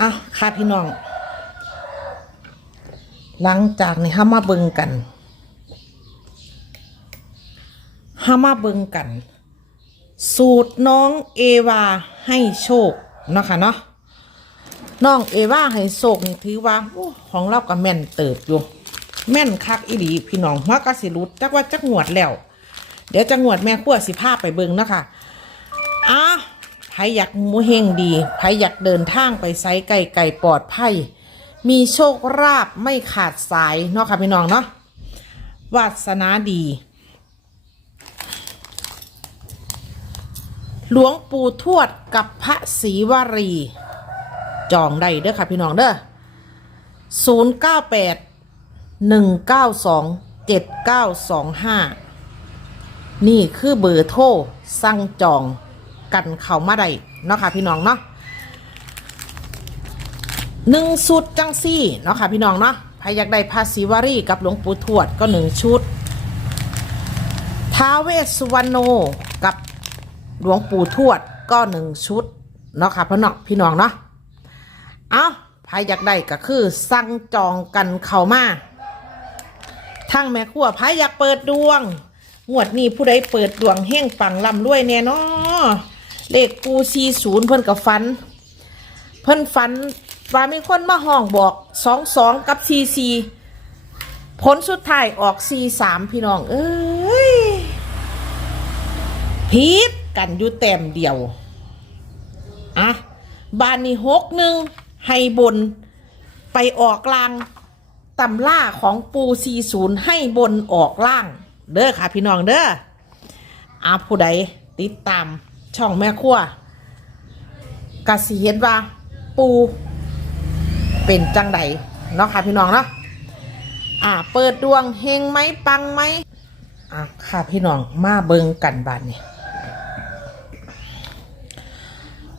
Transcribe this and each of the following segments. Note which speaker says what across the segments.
Speaker 1: อะค่ะพี่น้อง หลังจากนี้ห้ามาเบิงกันห้ามาเบิงกัน สูตรน้องเอวาให้โชคเนาะค่ะเนาะน้องเอวาให้โชคนี่ถือว่าอของเราก็แม่นเติบอยู่ แม่นคักอีหลีพี่น้องว่ากสิรุดจักว่าจักงวดแล้ว เดี๋ยวจะงวดแม่ขั้วสิพาไปเบิงเนาะคะอะ ครอยากมูเฮงดีใครอยากเดินทางไปไซไก่ไก่ปลอดภัยมีโชคราบไม่ขาดสายเนาะค่ะพี่น้องเนาะวาสนาดี หลวงปู่ทวดกับพระศรีวรี จองได้เด้อค่ะพี่น้องเด้อศูนย์เก้าแปดหนึ่งเก้าสองเจ็ดเก้าสองห้านี่คือเบอร์โทรสั่งจอง กันเข้ามาได้เนาะค่ะพี่น้องเนาะหนึ่งชุดจังซี่เนาะค่ะพี่น้องเนาะใครอยากได้พระศิวรีกับหลวงปู่ทวดก็หนึ่งชุดท้าเวสุวรรณโนกับหลวงปู่ทวดก็หนึ่งชุดเนาะค่ะพี่น้องพี่น้องเนาะเอาใครอยากได้ก็คือสั่งจองกันเข้ามาทั้งแม่ครัวใครอยากเปิดดวง งวดนี้ผู้ใดเปิดดวงเฮงปังลำด้วยแน่นอ เลขปูซีศูนย์เพิ่นกับฟัน เพิ่นฝันว่ามีคนมาห้องบอกสองสองกับซีซีผลสุดท้ายออกซีสามพี่น้อง เอ้ยพีดกันอยู่แต้มเดียวอะบานนี้หกหนึ่งให้บนไปออกล่างตำล่าของปูซีศูนย์ให้บนออกล่าง เด้อค่ะพี่น้องเด้ออาผู้ใดติดตาม ช่องแม่ครัวกสิเห็นว่า ปูเป็นจังใดเนาะค่ะพี่น้องเนาะอ่า เปิดดวงเฮงไหมปังไหมอะค่ะพี่น้องมาเบิงกันบานนี้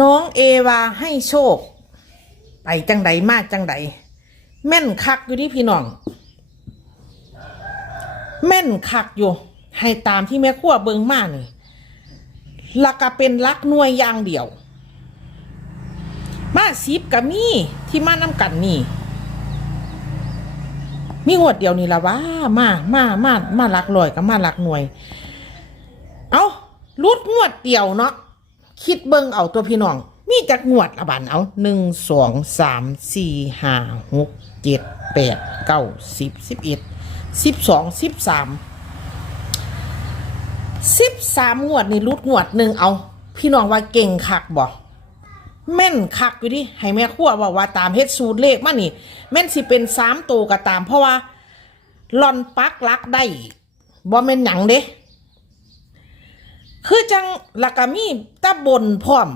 Speaker 1: น้องเอวาให้โชค ไปจังใดมาจังใดแม่นคักอยู่ที่พี่น้อง แม่นคักอยู่ ให้ตามที่แม่ขั้วเบิงมาเลย ลักก็เป็นลักหน่วยอย่างเดียว มาสิบกับมีที่มานำกันนี่ มีงวดเดียวนี่ละว่ามามามามาลักลอยกับมาลักหน่วย เอารุดงวดเดียวเนาะคิดเบิงเอาตัวพี่น้อง มีจักงวดละบันเอาหนึ่งสองสามสี่ห้าหกเจ็ดแปดเก้าสิบสิบเอ็ดสิบสองสิบสาม สิบสามงวดนี่รุดงวดหนึ่งเอา พี่น้องว่าเก่งคักบ่แม่นคักอยู่ดิให้แม่ขั้วบอกว่าตามเฮ็ดสูตรเลขมานี่ แม่นสิเป็นสามตัวก็ตาม เพราะว่าลอนปักลักได้บ่แม่นหยังเด้คือจังลักกะมีตะบนพร้อม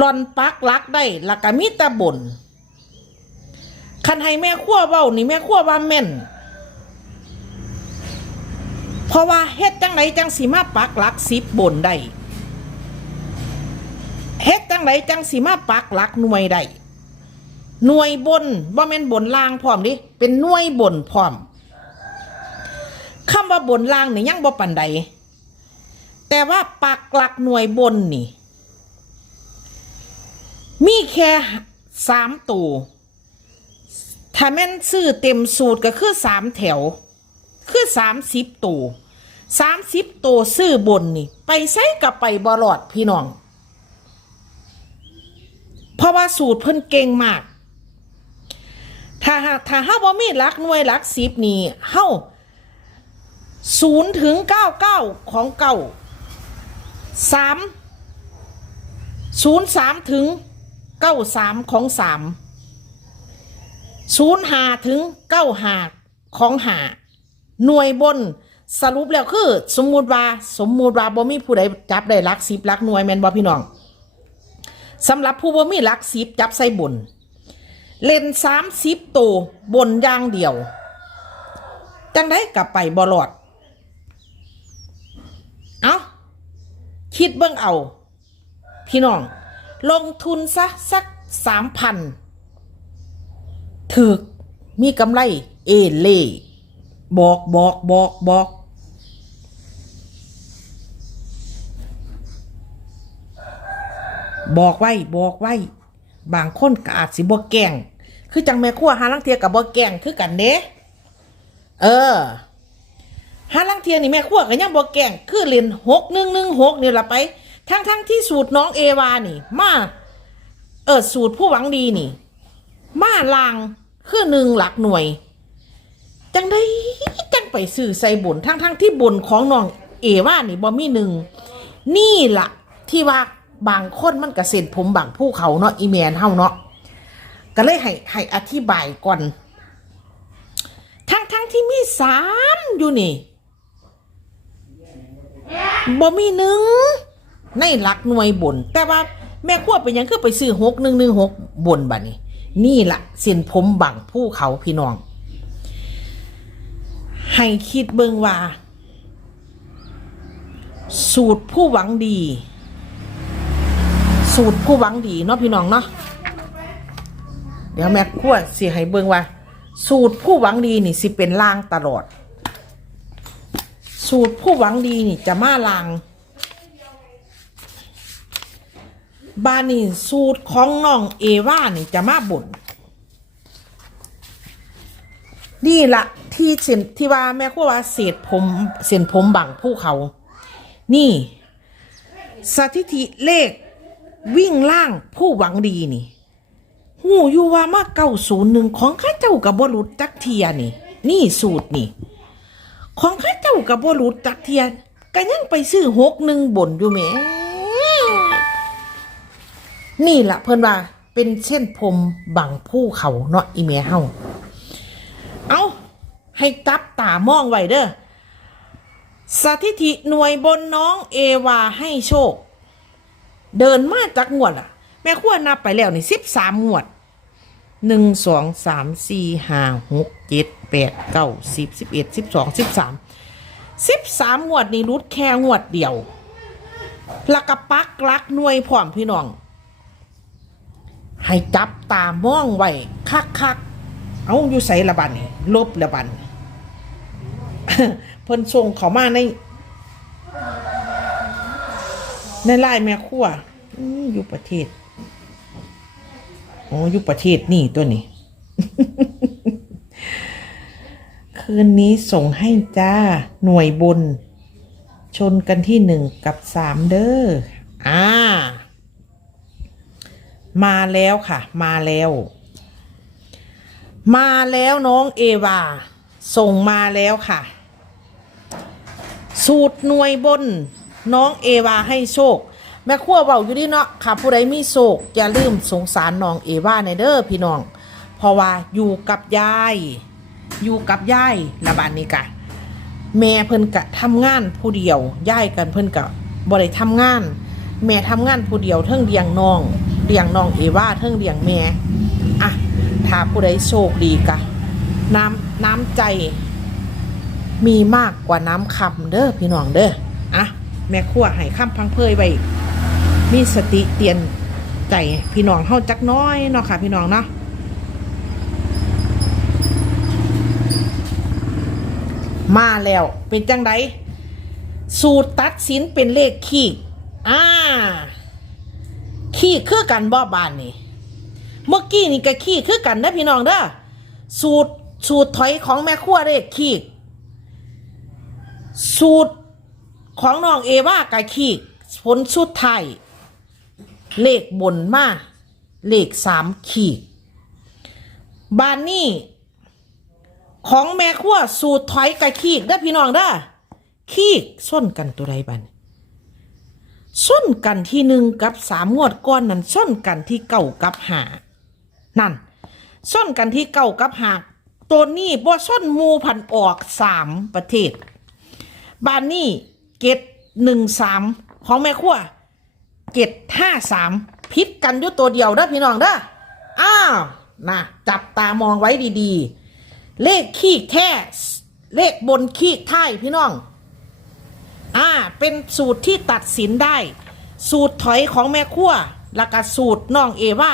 Speaker 1: ลอนปักลักได้ลักกะมีตะบนคันให้แม่ขั้วเว้านี่แม่ขั้วว่าแม่น เพราะว่าเฮ็ดจังไหนจังสีมาปักหลักสิบบนได้เฮ็ดจังไหนจังสีมาปักหลักหน่วยได้หน่วยบนบ่แม่นบนล่างพร้อมดิเป็นหน่วยบนพร้อมคำว่าบนล่างนี่ยังบ่ปานใดแต่ว่าปักหลักหน่วยบนนี่ มีแค่สามตัวถ้าแม่นซื้อเต็มสูตรก็คือสามแถว คือสามสิบตัวสามสิบตัวซื้อบนนี่ ไปใช้กับไปบรอดพี่น้อง เพราะว่าสูตรเพิ่นเก่งมาก ถ้าหากถ้าเฮาบ่มีหลักหน่วยหลักสิบนี่เฮาศูนย์ถึงเก้าเก้าของเก้าสามศูนย์สามถึงเก้าสามของสามศูนย์หาถึงเก้าหาของหา หน่วยบนสรุปแล้วคือ สมมุติว่าสมมุติว่าบ่มีผู้ใดจับได้ลักสิบลักหน่วยแมนบ่พี่น้องสำหรับผู้บ่มีลักสิบจับใส่บน เล่นสามสิบตัวบนอย่างเดียว จังได้กลับไปบ่รอด เอาคิดเบิ่งเอา พี่น้อง ลงทุนซะสักสามพันถึกมีกำไรเอเล่ บอกบอกบอกบอกบอกไว้บอกไว้ บางคนก็อาจสิบ่แกงคือจังแม่ครัวหาลังเทียกับบ่แกงคือกันเด้เออหาลังเทียนี่แม่ครัวก็ยังบ่แกงคือเลนหกหนึ่งหนึ่งหกนี่ละไป ทั้งทั้งที่สูตรน้องเอวานี่ มาเออสูตรผู้หวังดีนี่ มาลางคือหนึ่งหลักหน่วย จังได้จังไปสื่อใส่บุญทั้งทั้งๆที่บุญของน้อง เอว่านี่บ่มีหนึ่งนี่ล่ะที่ว่าบางคนมันกระเซ็นผมบางผู้เขาเนาะอีเมนเฮาเนาะก็เลยให้ให้อธิบายก่อน ทั้งทั้งๆที่มีสามอยู่นี่บ่มีหนึ่งในหลักหน่วยบน แต่ว่าแม่ขั้วเป็นยังคือไปซื้อหกหนึ่งหนึ่งหกบนบัดนี้นี่ล่ะเส้นผมบางผู้เขาพี่น้อง ให้คิดเบิงว่า สูตรผู้หวังดี สูตรผู้หวังดีเนาะพี่น้องเนาะเดี๋ยวแม่ครัวสิให้เบิงว่า สูตรผู้หวังดีนี่สิเป็นล่างตลอด สูตรผู้หวังดีนี่จะมาลางบานี่สูตรของน้องเอว่านี่จะมาบ่น นี่ละที่เส้นที่ว่าแม่ครัวว่าเศษผมเส้นผมบังผู้เขา นี่ สถิติเลขวิ่งล่างผู้หวังดีนี่หูอยู่ว่ามาเก้าศูนย์หนึ่งของข้าเจ้ากับบรุษจักเทียนี่ นี่สูตรนี่ ของข้าเจ้ากับบรุษจักเทียก็ยังไปซื้อหกหนึ่งบนอยู่แหมนี่ละเพิ่นว่าเป็นเส้นผมบังผู้เขาเนาะอีเมเฮาเอา ให้จับตามองไว้เด้อสถิติหน่วยบนน้องเอวาให้โชค เดินมาจากงวดอะ แม่ขั้วนับไปแล้วนี่สิบสามงวดหนึ่งสองสามสี่ห้าหกเจ็ดแปดเก้าสิบสิบเอ็ดสิบสองสิบสามสิบสามงวดนี่รุดแค่งวดเดียวแล้วก็ปักลักหน่วยพร้อมพี่น้อง ให้จับตามองไว้คักๆเอาอยู่ใส่ละบันนี่ลบละบัน เพิ่นส่งเขามาใน ในไลน์แม่ครัวอยู่ประเทศอ๋ออยู่ประเทศนี่ตัวนี้ คืนนี้ส่งให้จ้าหน่วยบน ชนกันที่หนึ่งกับสามเด้ออ่า มาแล้วค่ะ มาแล้ว มาแล้วน้องเอวา ส่งมาแล้วค่ะ สูตรหน่วยบน น้องเอวาให้โชค แม่ขั้วเบาอยู่ดีเนาะค่ะผู้ใดมีโชคอย่าลืมสงสารน้องเอวาในเด้อพี่น้อง เพราะว่าอยู่กับยาย อยู่กับยายละบานนี้กะแม่เพิ่นกะทำงานผู้เดียวยายกันเพิ่นกะบ่ได้ทำงาน แม่ทำงานผู้เดียวเทิงเลี้ยงน้องเลี้ยงน้องเอวาเทิงเลี้ยงแม่อะถ้าผู้ใดโชคดีกะน้ำน้ำใจ มีมากกว่าน้ำคำเด้อพี่น้องเด้ออะแม่ครัวให้คำพังเพยไว้มีสติเตียนใจพี่น้องเฮาจักน้อยเนาะค่ะ พี่น้องเนาะมาแล้วเป็นจังไดสูตรตัดสินเป็นเลขขี้อ่าขี้คือกันบ่บานนี่เมื่อกี้นี่ก็ขี้คือกันนะพี่น้องเด้อสูตรสูตรถอยของแม่ครัวเลขขี้ สูตรของน้องเอว่ากับขีกผลสุดท้ายเลขบนมาเลขสามขีกบานนี้ของแม่ขั้วสูตรถอยกับขีกเด้พี่น้องเด้ขีกส้นกันตัวใดบันส้นกันที่หนึ่งกับสามงวดก้อนนั้นส้นกันที่เก่ากับหานั่นส้นกันที่เก่ากับหาตัวนี้บ่ส้นมูพันออกสามประเทศ บ้านนี่เกตหนึ่งสามของแม่ขั้วเกตห้าสามพิษกันอยู่ตัวเดียวเด้อพี่น้องเด้ออ้าวนะจับตามองไว้ดีๆ เลขขี้แท้เลขบนขี้ท้ายพี่น้อง อ่า เป็นสูตรที่ตัดสินได้ สูตรถอยของแม่ขั้วแล้วก็สูตรน้องเอว่า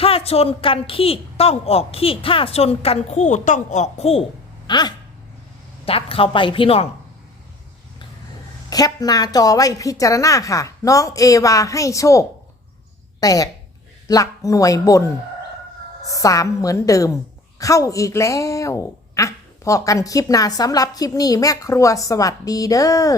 Speaker 1: ถ้าชนกันขี้ต้องออกขี้ถ้าชนกันคู่ต้องออกคู่ อะ จัดเข้าไปพี่น้อง แคปหน้าจอไว้พิจารณาค่ะ น้องเอวาให้โชค แตกหลักหน่วยบนสามเหมือนเดิม เข้าอีกแล้ว อะ พอกันคลิปหน้าสำหรับคลิปนี้แม่ครัวสวัสดีเด้อ